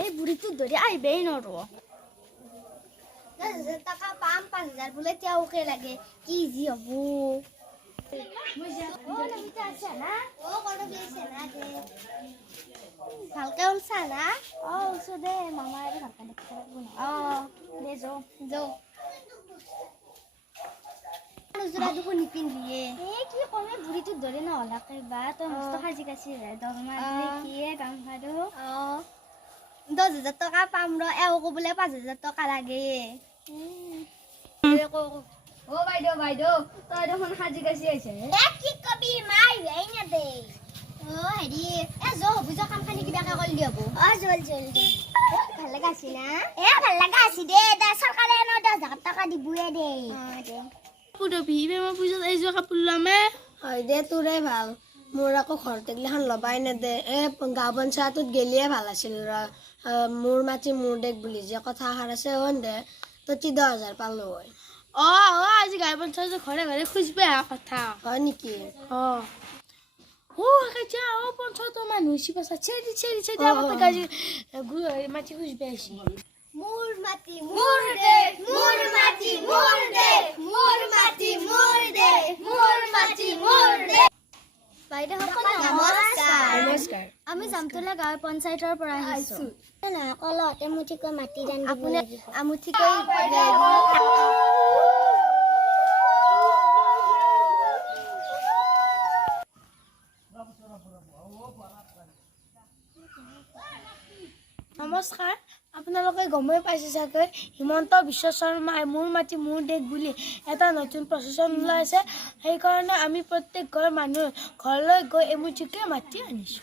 এই বুঢ়ীটো ধৰি আহিবই নোৱাৰো 10,000 টকা পাম 5,000 বোলে তেওঁকে লাগে কি যি হ'ব ভালকে ওলছা না ওলছো দে মামা আৰু ভালকে দেখিব দে যাও জোৰা দুখন নিপিন্ধিয়ে কি কমে বুঢ়ীটো ধৰি নহলাকে বা তই মস্ত সাজি কাচি দৰমহা দিলে কিয়ে কাম খাৰো 10,000 টকা পাম এওঁকো বোলে 5,000 টকা লাগে বাইদেউ তই দেখোন সাজি কাচি আহিছে কি কবি মাই যাই না দে হেৰি বুজা কাম খানি কিবাকে কৰিলি হ'ব ভাল লগা আছিল না ভাল লগা আছিল দে চৰকাৰে 10,000 টকা দিবয়ে দে হয় দে তোৰে ভাল মোৰ আকৌ ঘৰতে গিলাখান লবাই নেদে গাঁও পঞ্চায়তত গেলিয়ে ভাল আছিল মোৰ মাটি মোৰ দেখ বুলি যে কথা এষাৰ আছে দে তই 10,000 পালো হয় আজি গাঁও পঞ্চায়তৰ ঘৰে ঘৰে খুজিব অহা কথা হয় নেকি পঞ্চায়তৰ মানুহ মাটি খুজিব আহিছে মোৰ মাটি মোৰ দে মোৰ মাটি মোৰ দে মোৰ মাটি মোৰ দে মোৰ মাটি মোৰ দে বাইদেউসকল নমস্কাৰ আমি জামতলা গাঁও পঞ্চায়তৰ পৰা আহিছো কলতে মুঠিকৈ মাটি দান আপুনি আমুঠিকৈ নমস্কাৰ আপোনালোকে গমেই পাইছে চাগে হিমন্ত বিশ্ব শৰ্মাই মোৰ মাটি মোৰ দেশ বুলি এটা নতুন প্ৰচেছন ওলাইছে সেইকাৰণে আমি প্ৰত্যেক ঘৰ মানুহ ঘৰলৈ গৈ এমুঠিকে মাটি আনিছো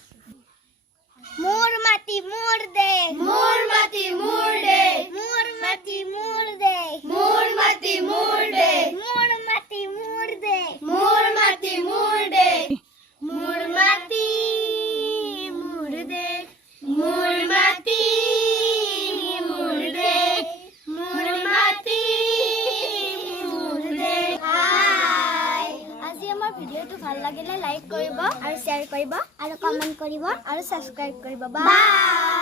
মোৰ মাটি মোৰ দে মোৰ মাটি মোৰ দে মোৰ মাটি মোৰ দে মোৰ মাটি মোৰ দে মোৰ মাটি মোৰ দে মোৰ মাটি মোৰ দে মোৰ মাটি মোৰ দে মোৰ মাটি মোৰ দে মোৰ মাটি মোৰ দে আজি আমাৰ ভিডিঅ'টো ভাল লাগিলে লাইক কৰিব আৰু শ্বেয়াৰ কৰিব আৰু কমেন্ট কৰিব আৰু সাবস্ক্ৰাইব কৰিব বাই